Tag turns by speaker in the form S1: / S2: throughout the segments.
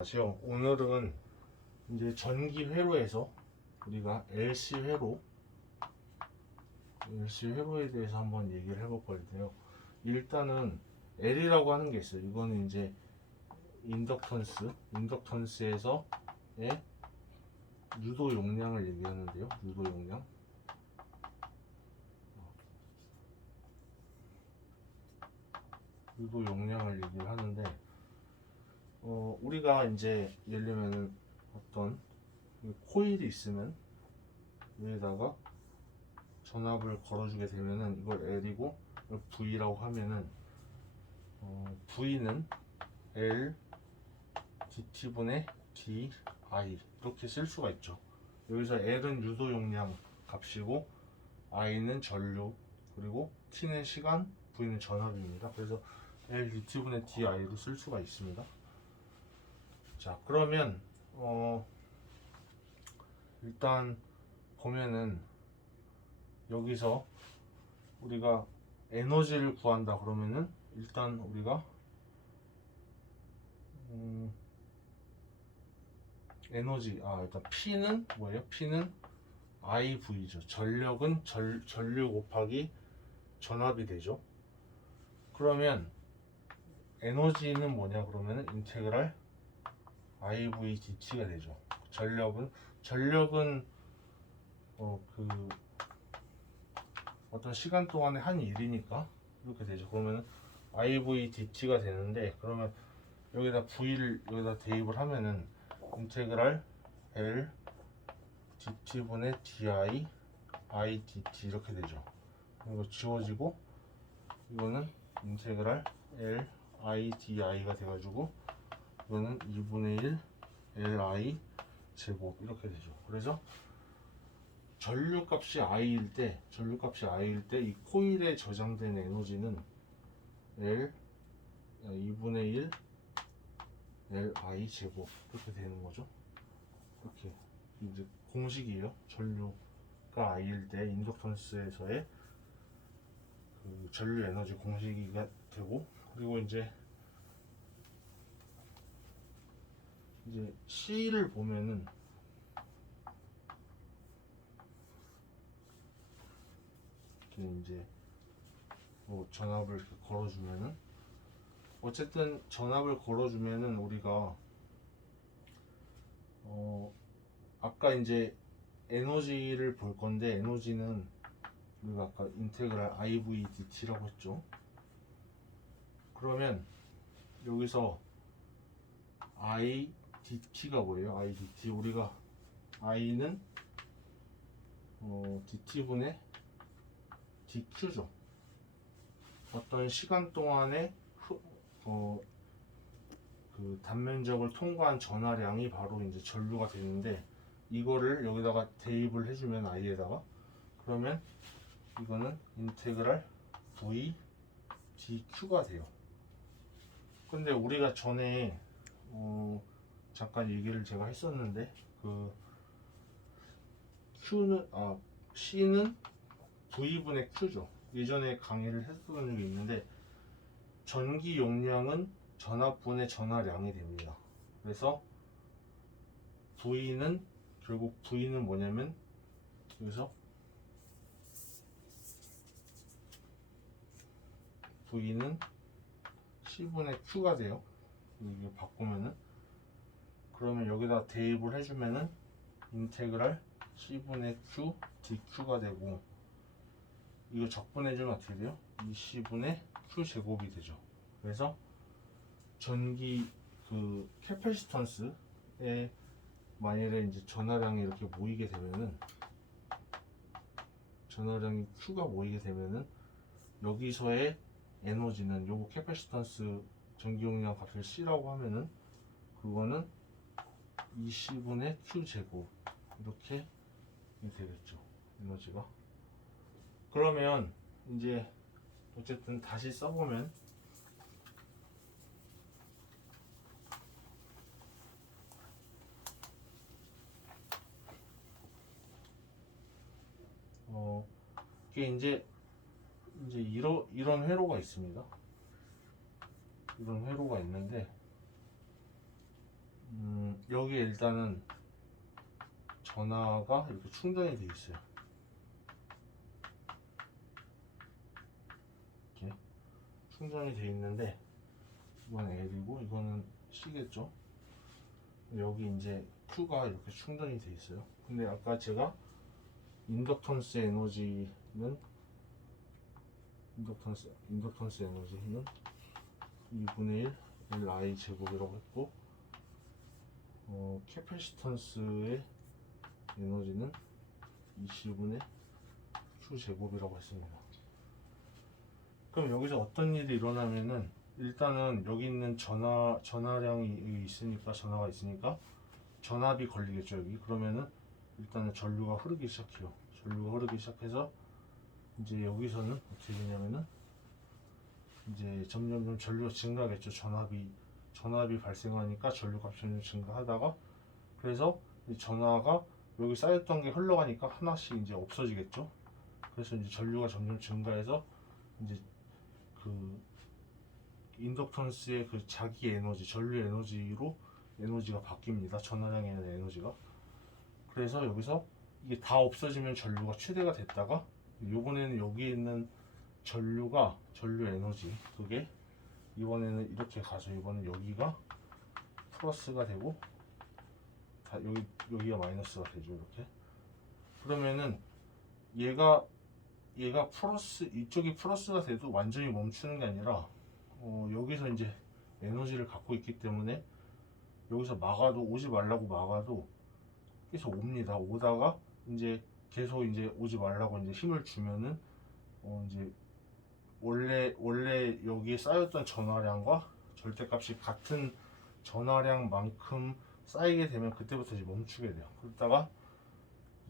S1: 안녕하세요. 오늘은 이제 전기 회로에서 우리가 LC 회로, LC 회로에 대해서 한번 얘기를 해볼 건데요. 일단은 L이라고 하는 게 있어요. 이거는 이제 인덕턴스, 인덕턴스에서의 유도 용량을 얘기하는데요. 유도 용량. 유도 용량을 얘기를 하는데 어, 우리가 이제 예를 들면 어떤 이 코일이 있으면 위에다가 전압을 걸어주게 되면은 이걸 L이고 이걸 V라고 하면은 어, V는 L DT분의 DI 이렇게 쓸 수가 있죠. 여기서 L은 유도 용량 값이고 I는 전류 그리고 T는 시간 V는 전압입니다. 그래서 L DT분의 DI로 쓸 수가 있습니다. 자 그러면 어 일단 보면은 여기서 우리가 에너지를 구한다 그러면은 일단 우리가 음 에너지 아 일단 P는 뭐예요? P는 IV죠. 전력은 전, 전류 곱하기 전압이 되죠. 그러면 에너지는 뭐냐 그러면은 인테그랄 IVDT가 되죠. 전력은 전력은 어 그 어떤 시간 동안의 한 일이니까 이렇게 되죠. 그러면 IVDT가 되는데 그러면 여기다 V를 여기다 대입을 하면은 인테그랄 L DT분의 DI IDT 이렇게 되죠. 이거 지워지고 이거는 인테그랄 L IDI가 돼가지고 이거는 2분의 1 Li 제곱 이렇게 되죠. 그래서 전류값이 i일 때, 전류값이 i일 때 이 코일에 저장된 에너지는 L 2분의 1 Li 제곱 이렇게 되는 거죠. 이렇게 이제 공식이에요. 전류가 i일 때 인덕턴스에서의 그 전류 에너지 공식이가 되고 그리고 이제 이제 C를 보면은 이제 뭐 전압을 걸어주면은 어쨌든 전압을 걸어주면은 우리가 어 아까 이제 에너지를 볼 건데 에너지는 우리가 아까 인테그랄 IVDT라고 했죠. 그러면 여기서 IDT가 뭐예요? IDT 우리가 I는 어, DT분의 DQ죠. 어떤 시간 동안에 후- 어, 그 단면적을 통과한 전하량이 바로 이제 전류가 되는데 이거를 여기다가 대입을 해주면 I에다가 그러면 이거는 인테그랄 V DQ가 돼요. 근데 우리가 전에 어, 잠깐 얘기를 제가 했었는데 그 Q는 아 C는 V분의 Q죠. 예전에 강의를 했었던 적이 있는데 전기 용량은 전압분의 전하량이 됩니다. 그래서 V는 결국 V는 뭐냐면 여기서 V는 C분의 Q가 돼요. 이게 바꾸면은 그러면 여기다 대입을 해주면은 인테그랄 C분의 Q DQ가 되고 이거 적분해주면 어떻게 돼요? 2C분의 Q 제곱이 되죠. 그래서 전기 그 캐패시턴스에 만일에 이제 전하량이 이렇게 모이게 되면은 전하량이 Q가 모이게 되면은 여기서의 에너지는 요거 캐패시턴스 전기 용량 값을 C라고 하면은 그거는 20분의 Q 제곱. 이렇게 되겠죠. 에너지가 그러면 이제 어쨌든 다시 써보면 어 이게 이제 이제 이런 이런 회로가 있습니다. 이런 회로가 있는데 여기에 일단은 전화가 이렇게 충전이 돼 있어요. 이렇게 충전이 돼 있는데 이건 L이고 이거는 C겠죠. 여기 이제 Q가 이렇게 충전이 돼 있어요. 근데 아까 제가 인덕턴스 에너지는 인덕턴스 인덕턴스 에너지는 2분의 1 Li 제곱이라고 했고 어, 캐패시턴스의 에너지는 20분의 Q 제곱이라고 했습니다. 그럼 여기서 어떤 일이 일어나면은 일단은 여기 있는 전화 전화량이 있으니까 전화가 있으니까 전압이 걸리겠죠 여기 그러면은 일단은 전류가 흐르기 시작해요. 전류가 흐르기 시작해서 이제 여기서는 어떻게 되냐면은 이제 점점점 전류가 증가하겠죠. 전압이 전압이 발생하니까 전류값 점점 증가하다가 그래서 이 전화가 여기 쌓였던 게 흘러가니까 하나씩 이제 없어지겠죠. 그래서 이제 전류가 점점 증가해서 이제 그 인덕턴스의 그 자기 에너지, 전류 에너지로 에너지가 바뀝니다. 전화량에 대한 에너지가. 그래서 여기서 이게 다 없어지면 전류가 최대가 됐다가 요번에는 여기 있는 전류가 전류 에너지 그게 이번에는 이렇게 가서 이번엔 여기가 플러스가 되고 다 여기 여기가 마이너스가 되죠 이렇게 그러면은 얘가 얘가 플러스 이쪽이 플러스가 돼도 완전히 멈추는 게 아니라 어, 여기서 이제 에너지를 갖고 있기 때문에 여기서 막아도 오지 말라고 막아도 계속 옵니다. 오다가 이제 계속 이제 오지 말라고 이제 힘을 주면은 어 이제 원래 원래 여기에 쌓였던 전화량과 절대값이 같은 전화량만큼 쌓이게 되면 그때부터 이제 멈추게 돼요. 그러다가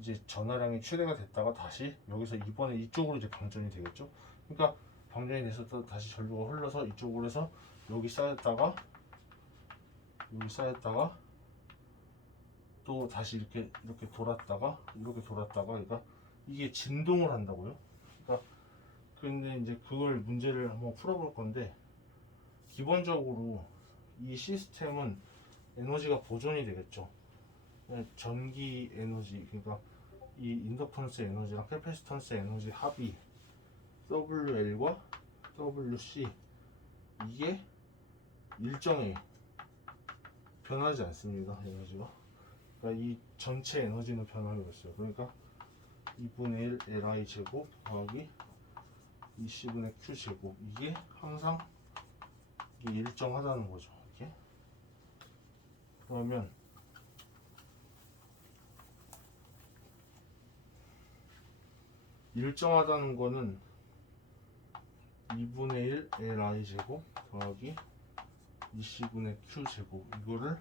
S1: 이제 전화량이 최대가 됐다가 다시 여기서 이번에 이쪽으로 이제 방전이 되겠죠. 그러니까 방전이 돼서 또 다시 전류가 흘러서 이쪽으로 해서 여기 쌓였다가 여기 쌓였다가 또 다시 이렇게 이렇게 돌았다가 이렇게 돌았다가 그러니까 이게 진동을 한다고요. 근데 이제 그걸 문제를 한번 풀어볼 건데 기본적으로 이 시스템은 에너지가 보존이 되겠죠. 네, 전기 에너지 그러니까 이 인덕턴스 에너지랑 캐패시턴스 에너지 합이 WL과 WC 이게 일정해요. 변하지 않습니다. 에너지가. 그러니까 이 전체 에너지는 변하고 있어요. 그러니까 2분의 1 Li 제곱 더하기 20분의 Q 제곱 이게 항상 이게 일정하다는 거죠. 이렇게. 그러면 일정하다는 거는 2분의 1 Li 제곱 더하기 20분의 Q 제곱 이거를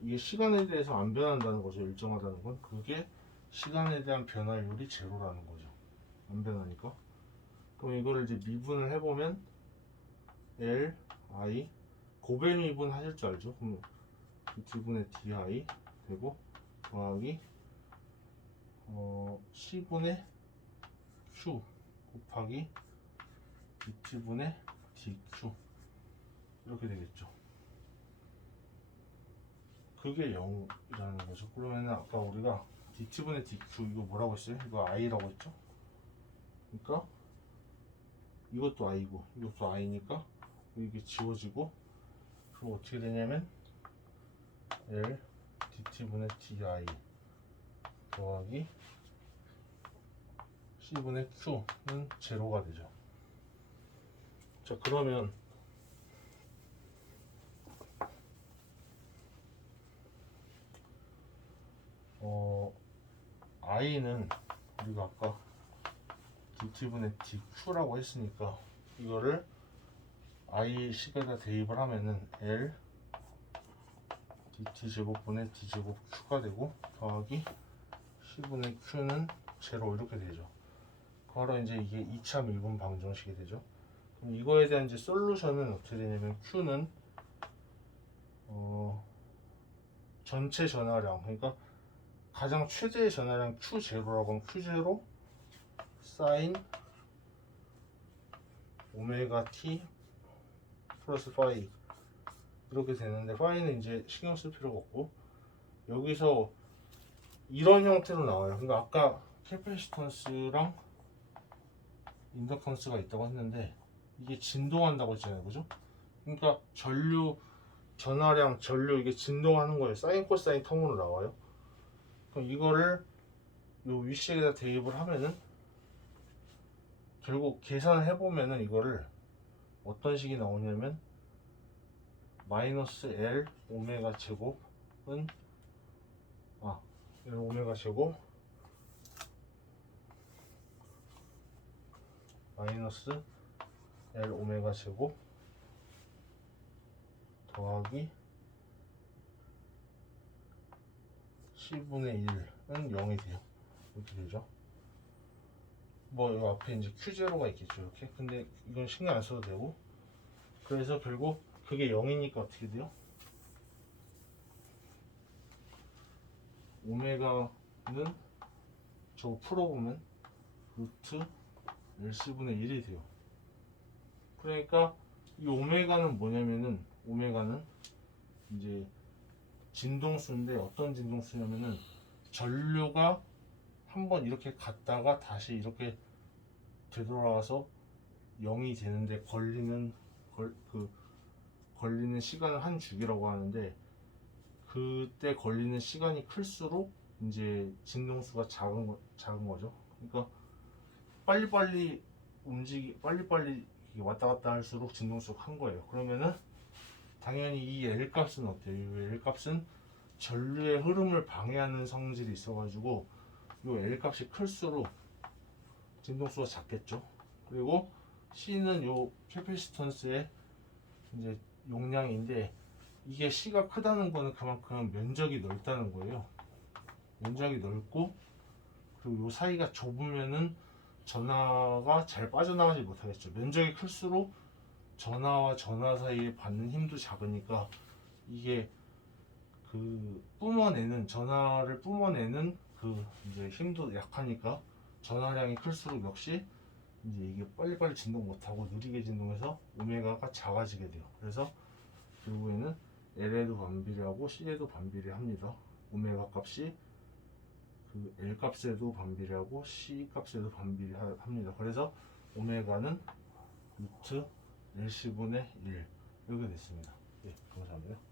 S1: 이게 시간에 대해서 안 변한다는 거죠 일정하다는 건 그게 시간에 대한 변화율이 제로라는 거죠 안 변하니까 그럼 이거를 이제 미분을 해보면 L, I 고배 미분 하실 줄 알죠 그럼 D분의 DI 되고 더하기 어, C분의 Q 곱하기 DT분의 DQ 이렇게 되겠죠. 그게 0이라는 거죠. 그러면 아까 우리가 DT분의 DQ 이거 뭐라고 했어요? 이거 I라고 했죠? 그러니까 이것도 I고 이것도 I니까 이게 지워지고 그럼 어떻게 되냐면 L DT분의 DI 더하기 C분의 Q는 제로가 되죠. 자 그러면 어 i는 우리가 아까 dt분의 dq라고 했으니까 이거를 i 식에다 대입을 하면은 l dt 제곱분의 d 제곱 q가 되고 더하기 c분의 q는 제로 이렇게 되죠. 바로 이제 이게 2차 미분 방정식이 되죠. 그럼 이거에 대한 이제 솔루션은 어떻게 되냐면 q는 어 전체 전화량 그러니까 가장 최대의 전화량 Q0라고 하면 Q0 사인 오메가 T 플러스 파이 이렇게 되는데 파이는 이제 신경 쓸 필요가 없고 여기서 이런 형태로 나와요. 그러니까 아까 캐패시턴스랑 인덕턴스가 있다고 했는데 이게 진동한다고 했잖아요, 그죠? 그러니까 전류 전하량 전류 이게 진동하는 거예요. 사인 코사인 텀으로 나와요. 그럼 이거를 요 위식에다 대입을 하면은 결국 계산을 해보면은 이거를 어떤 식이 나오냐면 마이너스 L 오메가 제곱은 아 L 오메가 제곱 마이너스 L 오메가 제곱 더하기 10분의 1은 0이 돼요. 이렇게 되죠. 뭐, 이 앞에 이제 Q0가 있겠죠. 이렇게. 근데 이건 신경 안 써도 되고. 그래서 결국 그게 0이니까 어떻게 돼요? 오메가는 저거 풀어보면 루트 Lc분의 1이 돼요. 그러니까 이 오메가는 뭐냐면은 오메가는 이제 진동수인데 어떤 진동수냐면은 전류가 한번 이렇게 갔다가 다시 이렇게 되돌아와서 0이 되는데 걸리는 걸, 그 걸리는 시간을 한 주기라고 하는데 그때 걸리는 시간이 클수록 이제 진동수가 작은 거, 작은 거죠. 그러니까 빨리빨리 움직이 빨리빨리 왔다 갔다 할수록 진동수가 큰 거예요. 그러면은 당연히 이 L 값은 어때요? 이 L 값은 전류의 흐름을 방해하는 성질이 있어가지고 이 L 값이 클수록 진동수가 작겠죠. 그리고 C는 요 캐패시턴스의 이제 용량인데 이게 C가 크다는 거는 그만큼 면적이 넓다는 거예요. 면적이 넓고 그리고 요 사이가 좁으면은 전하가 잘 빠져나가지 못하겠죠. 면적이 클수록 전하와 전하 사이에 받는 힘도 작으니까 이게 그 뿜어내는 전하를 뿜어내는 그 이제 힘도 약하니까 전하량이 클수록 역시 이제 이게 빨리빨리 진동 못하고 느리게 진동해서 오메가가 작아지게 돼요. 그래서 결국에는 L에도 반비례하고 C에도 반비례합니다. 오메가 값이 그 L 값에도 반비례하고 C 값에도 반비례합니다. 그래서 오메가는 루트 LC분의 1 이렇게 됐습니다. 예, 감사합니다.